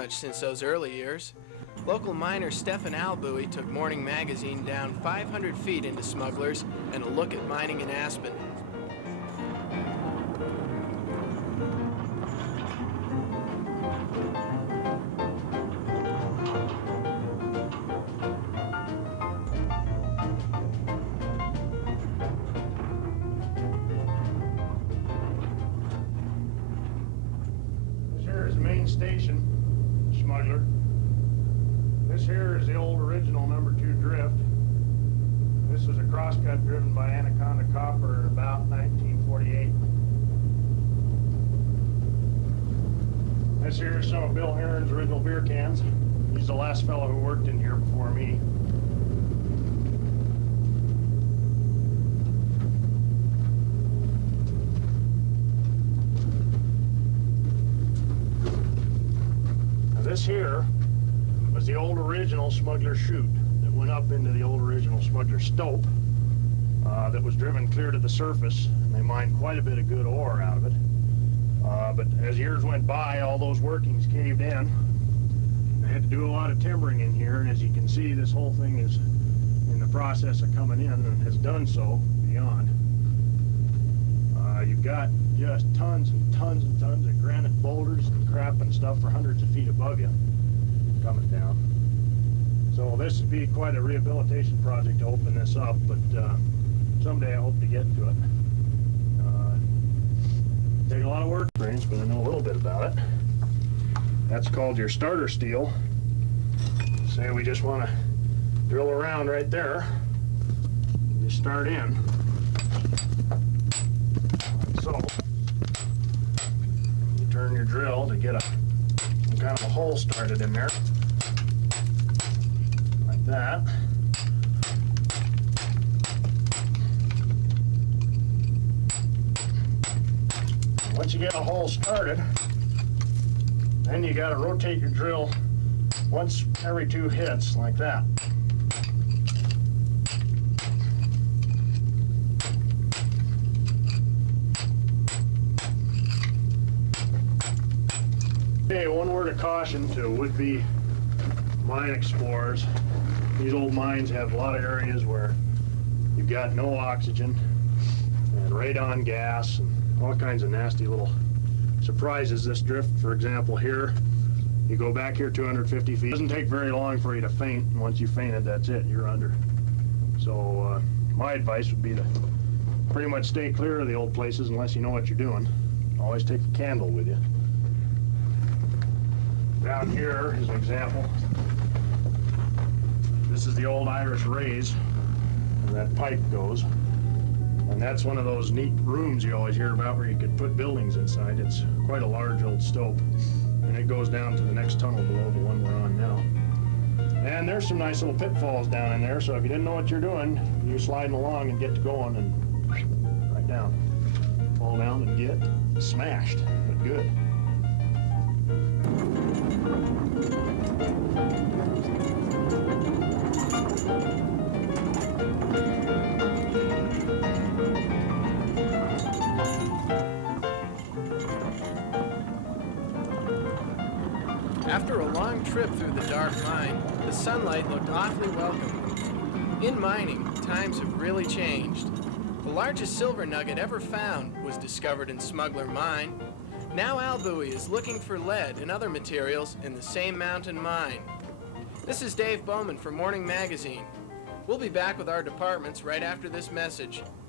much since those early years. Local miner Stefan Albury took Morning Magazine down 500 feet into Smugglers and a look at mining in Aspen. This here is the main station, Smuggler. This here is the old original number 2 drift. This was a crosscut driven by Anaconda Copper in about 1948. This here is some of Bill Heron's original beer cans. He's the last fellow who worked in here before me. Now this here was the old original Smuggler chute that went up into the old original Smuggler stope that was driven clear to the surface, and they mined quite a bit of good ore out of it. But as years went by, all those workings caved in. They had to do a lot of timbering in here, and as you can see, this whole thing is in the process of coming in and has done so beyond. You've got just tons and tons and tons of granite boulders and crap and stuff for hundreds of feet above you coming down. So this would be quite a rehabilitation project to open this up, but someday I hope to get to it. Take a lot of work experience, but I know a little bit about it. That's called your starter steel. Say we just want to drill around right there. You start in. Like so. You turn your drill to get some kind of a hole started in there. Like that. Once you get a hole started, then you got to rotate your drill once every 2 hits, like that. Okay, one word of caution to would-be mine explorers. These old mines have a lot of areas where you've got no oxygen and radon gas and all kinds of nasty little surprises. This drift, for example, here, you go back here 250 feet. It doesn't take very long for you to faint, and once you fainted, that's it, you're under. So my advice would be to pretty much stay clear of the old places unless you know what you're doing. Always take a candle with you. Down here is an example. This is the old Irish raise where that pipe goes. And that's one of those neat rooms you always hear about where you could put buildings inside. It's quite a large old stope. And it goes down to the next tunnel below the one we're on now. And there's some nice little pitfalls down in there, so if you didn't know what you're doing, you're sliding along and get to going and right down. Fall down and get smashed, but good. After a long trip through the dark mine, the sunlight looked awfully welcome. In mining, times have really changed. The largest silver nugget ever found was discovered in Smuggler Mine. Now Albury is looking for lead and other materials in the same mountain mine. This is Dave Bowman for Morning Magazine. We'll be back with our departments right after this message.